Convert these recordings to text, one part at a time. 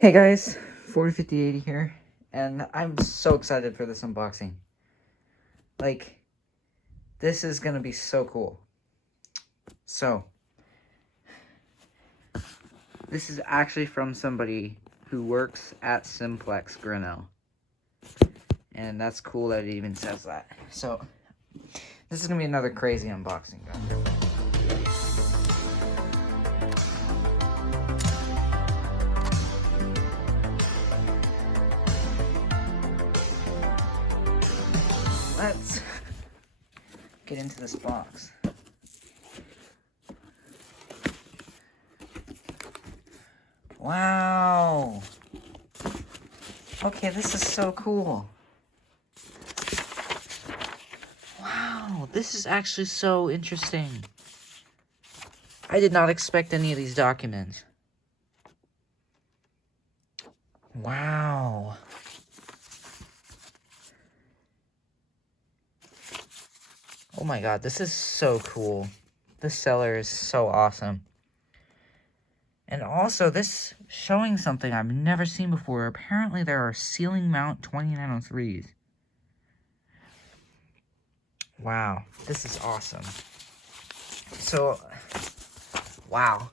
Hey guys, 405080 here, and I'm so excited for this unboxing. Like, this is gonna be so cool. So, this is actually from somebody who works at Simplex Grinnell. And that's cool that it even says that. So, this is gonna be another crazy unboxing, guys. Let's get into this box. Wow. Okay, this is so cool. Wow, this is actually so interesting. I did not expect any of these documents. Wow. Oh my god, this is so cool. This seller is so awesome. And also, this showing something I've never seen before. Apparently, there are ceiling mount 2903s. Wow, this is awesome. So, wow.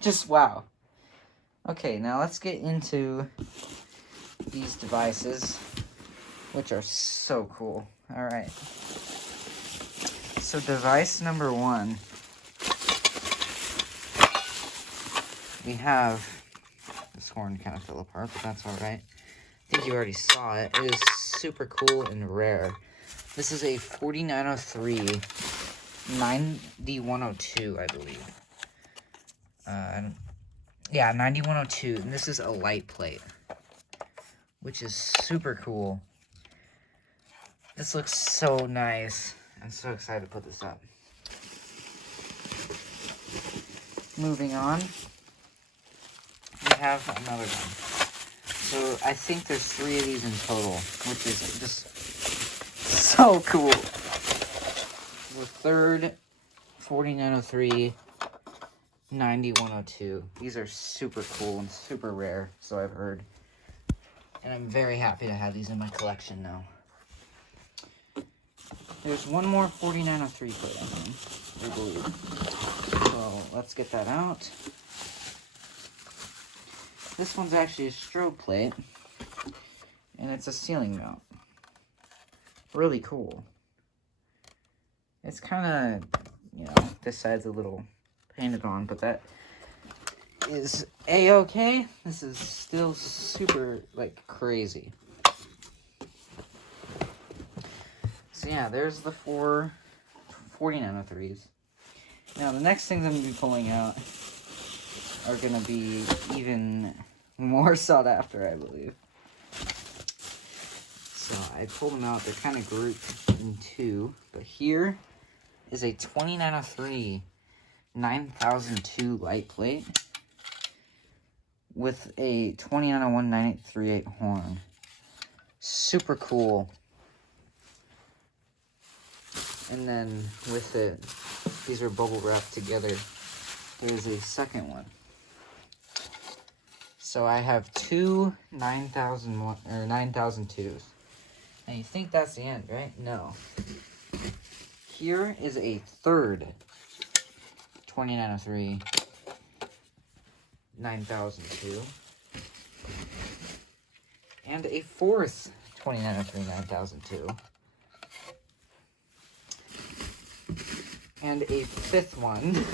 Just wow. Okay, now let's get into these devices, which are so cool. Alright. So, device number one. We have, this horn kind of fell apart, but that's alright. I think you already saw it. It is super cool and rare. This is a 4903 9102, I believe. Yeah, 9102, and this is a light plate, which is super cool. This looks so nice. I'm so excited to put this up. Moving on. We have another one. So I think there's 3 of these in total, which is just so cool. The third 4903 9102. These are super cool and super rare, so I've heard. And I'm very happy to have these in my collection now. There's one more 4903 plate, I believe. So let's get that out. This one's actually a strobe plate, and it's a ceiling mount. Really cool. It's kind of, this side's a little painted on, but that is a-okay. This is still super, crazy. So yeah, there's the 4 4903s. Now, the next things I'm going to be pulling out are going to be even more sought after, I believe. So I pulled them out. They're kind of grouped in 2. But here is a 2903 9002 light plate with a 2901 9838 horn. Super cool. And then with it, these are bubble wrapped together. There's a second one. So I have 2 9002s. And you think that's the end, right? No. Here is a third 2903 9002. And a fourth 2903 9002. And a fifth one.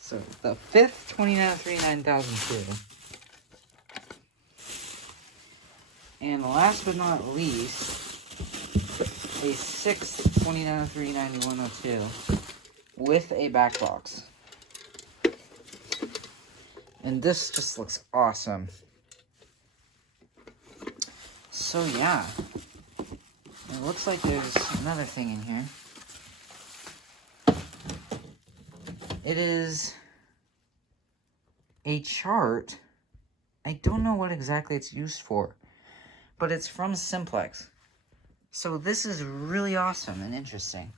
So the fifth 2903 9002. And last but not least, a sixth 2903 9102 with a back box. And this just looks awesome. So yeah, it looks like there's another thing in here. It is a chart. I don't know what exactly it's used for, but it's from Simplex. So this is really awesome and interesting.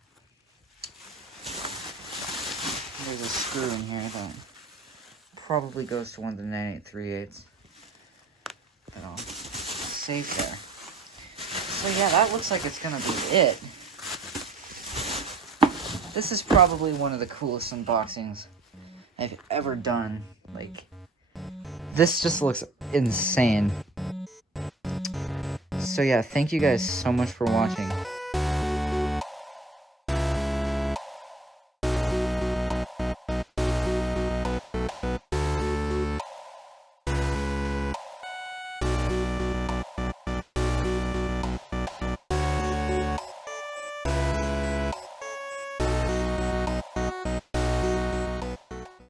There's a screw in here that probably goes to one of the 9838s. it all safe there. So yeah, that looks like it's gonna be it. This is probably one of the coolest unboxings I've ever done. Like, this just looks insane. So yeah, thank you guys so much for watching.